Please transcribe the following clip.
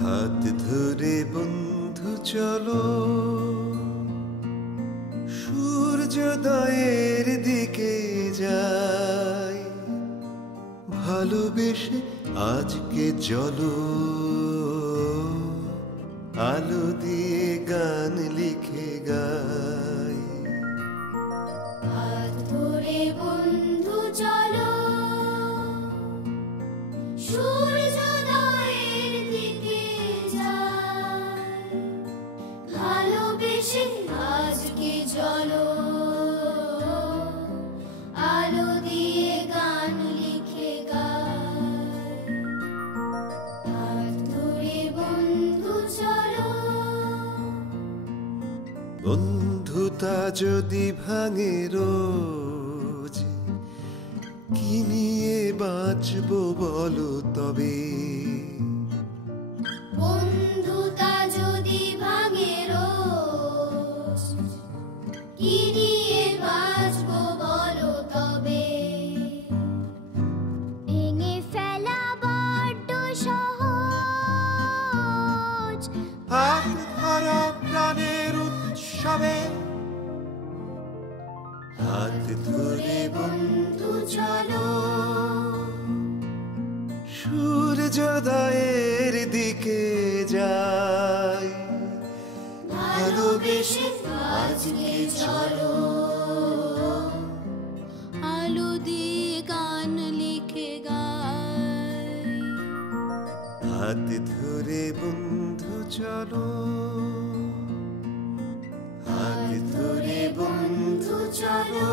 হাত ধরে বন্ধু চলো সূর্যোদয়ের দিকে যাই, ভালোবেসে আজকে চলো আলো দিয়ে গান লিখে গাই। হাত ধরে বন্ধু চলো সূর্যোদয়ের দিকে যাই, ভালোবেসে আজকে চলো আলো দিয়ে গান লিখে গাই। হাত ধরে বন্ধু চলো। বন্ধুতা যদি ভাঙে রোজ, কি নিয়ে বাঁচবো বলো তবে? বন্ধুতা যদি ভাঙে রোজ, কি নিয়ে বাঁচবো বলো তবে? ভেঙে ফেলা বড্ড সহজ, হাত ধরো প্রাণের উৎসবে, হাত ধরে বন্ধু চলো সূর্যোদয়ের দিকে যাই, ভালোবেসে আজকে চলো আলো দিয়ে গান লিখে গাই। হাত ধরে বন্ধু চলো, হাত ধরে বন্ধু চলো।